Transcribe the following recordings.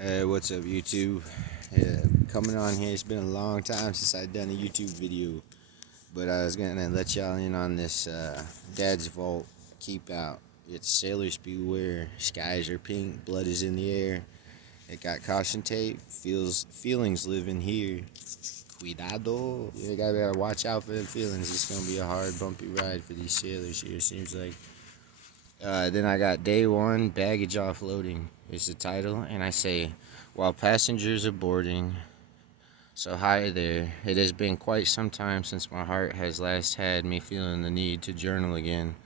Hey, what's up, YouTube? Coming on here. It's been a long time since I've done a YouTube video, but I was gonna let y'all in on this Dad's Vault keep out. It's sailors beware. Skies are pink. Blood is in the air. It got caution tape. Feelings live in here. Cuidado. You gotta watch out for the feelings. It's gonna be a hard, bumpy ride for these sailors here. Seems like. Then I got day one baggage offloading is the title, and I say, while passengers are boarding. So hi there. It has been quite some time since my heart has last had me feeling the need to journal again.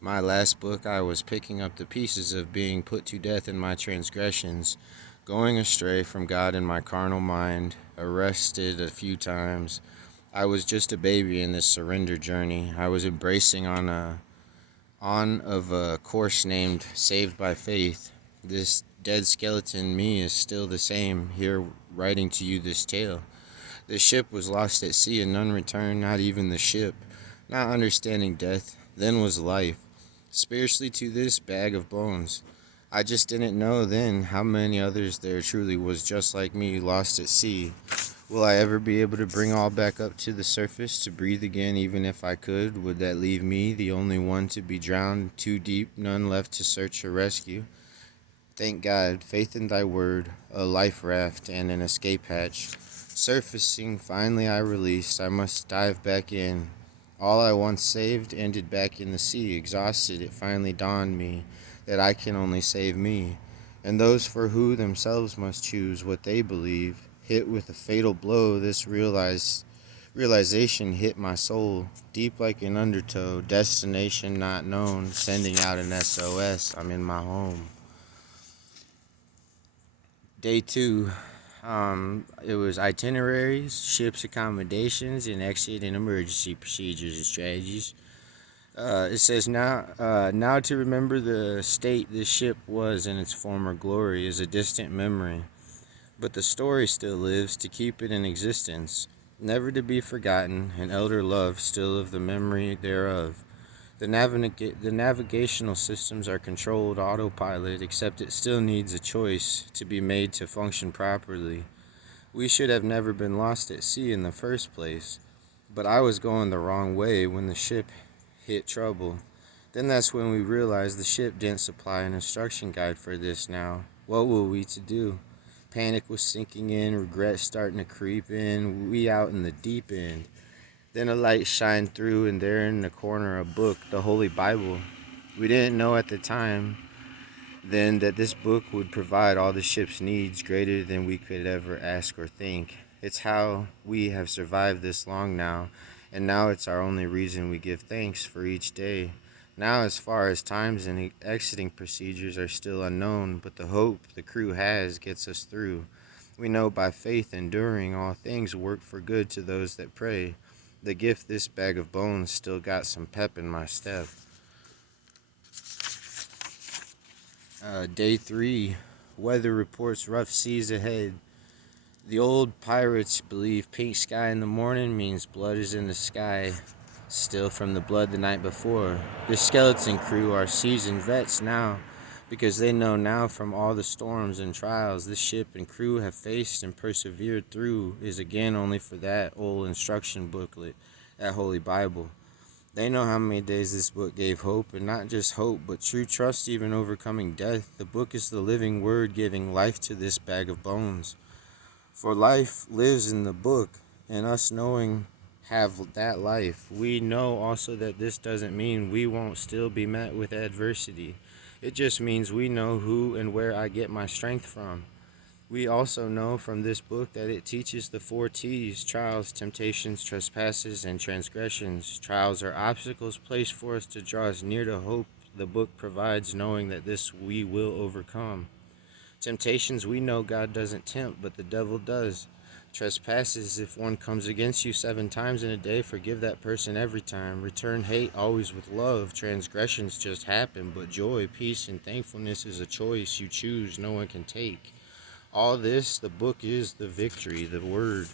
My last book, I was picking up the pieces of being put to death in my transgressions, going astray from God in my carnal mind, arrested a few times. I was just a baby in this surrender journey. I was embracing on of a course named Saved by Faith. This dead skeleton me is still the same, here writing to you this tale. The ship was lost at sea and none returned, not even the ship. Not understanding death, then was life. Spiritually to this bag of bones. I just didn't know then how many others there truly was just like me, lost at sea. Will I ever be able to bring all back up to the surface to breathe again, even if I could? Would that leave me, the only one to be drowned, too deep, none left to search or rescue? Thank God, faith in thy word, a life raft, and an escape hatch. Surfacing, finally I released, I must dive back in. All I once saved ended back in the sea. Exhausted, it finally dawned me that I can only save me. And those for who themselves must choose what they believe. Hit with a fatal blow, this realization hit my soul, deep like an undertow, destination not known, sending out an SOS, I'm in my home. Day two, it was itineraries, ship's accommodations, and exit and emergency procedures and strategies. It says now to remember the state this ship was in its former glory is a distant memory, but the story still lives to keep it in existence, never to be forgotten, an elder love still of the memory thereof. The navigational systems are controlled autopilot, except it still needs a choice to be made to function properly. We should have never been lost at sea in the first place, but I was going the wrong way when the ship hit trouble. Then that's when we realized the ship didn't supply an instruction guide for this now. What were we to do? Panic was sinking in, regret starting to creep in, we out in the deep end. Then a light shined through, and there in the corner a book, the Holy Bible. We didn't know at the time then that this book would provide all the ship's needs greater than we could ever ask or think. It's how we have survived this long now, and now it's our only reason we give thanks for each day. Now, as far as times and exiting procedures are still unknown, but the hope the crew has gets us through. We know by faith enduring all things work for good to those that pray. The gift this bag of bones still got some pep in my step. Day 3, weather reports rough seas ahead. The old pirates believe pink sky in the morning means blood is in the sky, still from the blood the night before. The skeleton crew are seasoned vets now, because they know now from all the storms and trials this ship and crew have faced and persevered through is again only for that old instruction booklet, that Holy Bible. They know how many days this book gave hope, and not just hope, but true trust even overcoming death. The book is the living word giving life to this bag of bones. For life lives in the book, and us knowing have that life. We know also that this doesn't mean we won't still be met with adversity. It just means we know who and where I get my strength from. We also know from this book that it teaches the 4 T's: trials, temptations, trespasses, and transgressions. Trials are obstacles placed for us to draw us near to hope the book provides, knowing that this we will overcome. Temptations, we know God doesn't tempt, but the devil does. Trespasses, if one comes against you 7 times in a day, forgive that person every time. Return hate always with love. Transgressions just happen, but joy, peace, and thankfulness is a choice you choose, no one can take. All this, the book is the victory, the word.